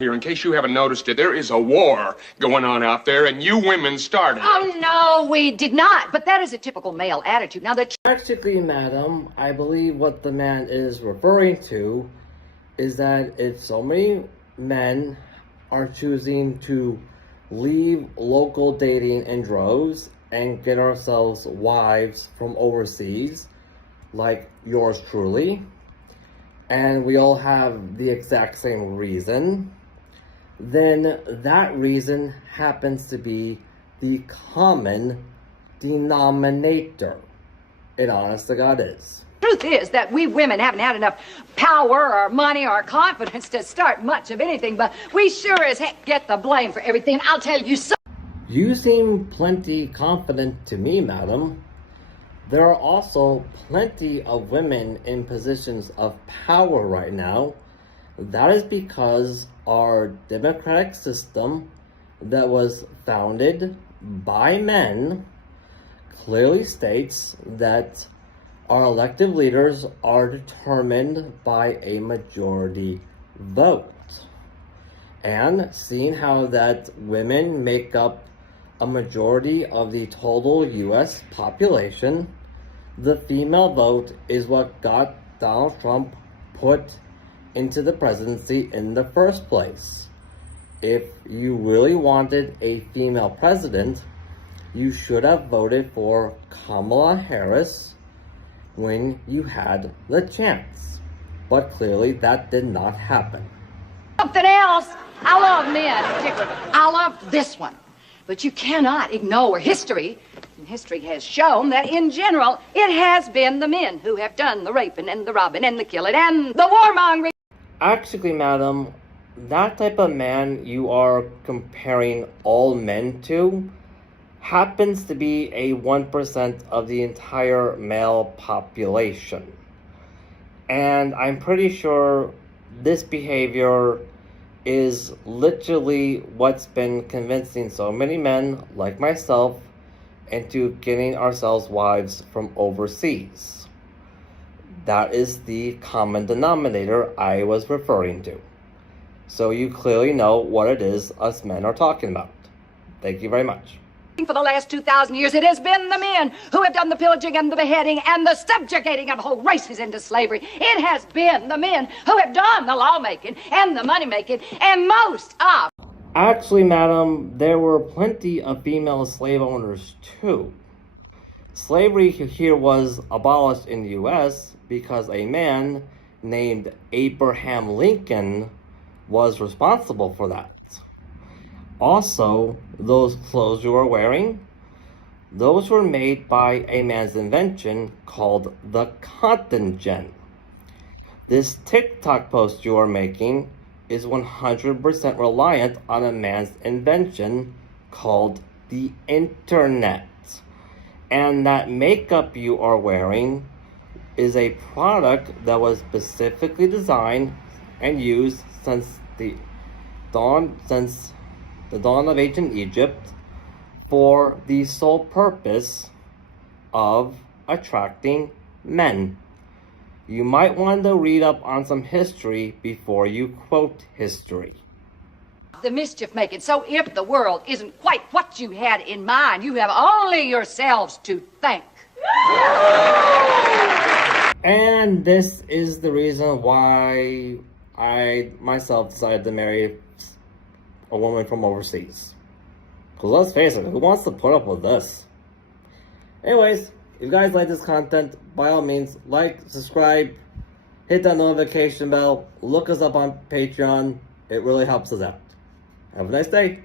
Here, in case you haven't noticed it, there is a war going on out there, and you women started it. Oh, no, we did not. But that is a typical male attitude. Now, Actually, madam, I believe what the man is referring to is that if so many men are choosing to leave local dating in droves and get ourselves wives from overseas, like yours truly, and we all have the exact same reason, then that reason happens to be the common denominator. It honest to God is. truth is that we women haven't had enough power or money or confidence to start much of anything, but we sure as heck get the blame for everything. I'll tell you so. You seem plenty confident to me, madam. There are also plenty of women in positions of power right now. That is because our democratic system that was founded by men clearly states that our elected leaders are determined by a majority vote. And seeing how that women make up a majority of the total U.S. population, the female vote is what got Donald Trump put into the presidency in the first place. If you really wanted a female president, you should have voted for Kamala Harris when you had the chance. But clearly that did not happen. Something else. I love men in particular. I love this one. But you cannot ignore history. And history has shown that in general, it has been the men who have done the raping and the robbing and the killing and the warmongering. Actually, madam, that type of man you are comparing all men to happens to be a 1% of the entire male population. And I'm pretty sure this behavior is literally what's been convincing so many men like myself into getting ourselves wives from overseas. That is the common denominator I was referring to. So you clearly know what it is us men are talking about. Thank you very much. For the last 2,000 years, it has been the men who have done the pillaging and the beheading and the subjugating of whole races into slavery. It has been the men who have done the lawmaking and the money-making and most of... Actually, madam, there were plenty of female slave owners too. Slavery here was abolished in the U.S. because a man named Abraham Lincoln was responsible for that. Also, those clothes you are wearing, those were made by a man's invention called the cotton gin. This TikTok post you are making is 100% reliant on a man's invention called the internet. And that makeup you are wearing is a product that was specifically designed and used since the dawn of ancient Egypt for the sole purpose of attracting men. You might want to read up on some history before you quote history. The mischief making. So if the world isn't quite what you had in mind, you have only yourselves to thank. And this is the reason why I myself decided to marry a woman from overseas. Because let's face it, who wants to put up with this? Anyways, if you guys like this content, by all means, like, subscribe, hit that notification bell, look us up on Patreon. It really helps us out. Have a nice day.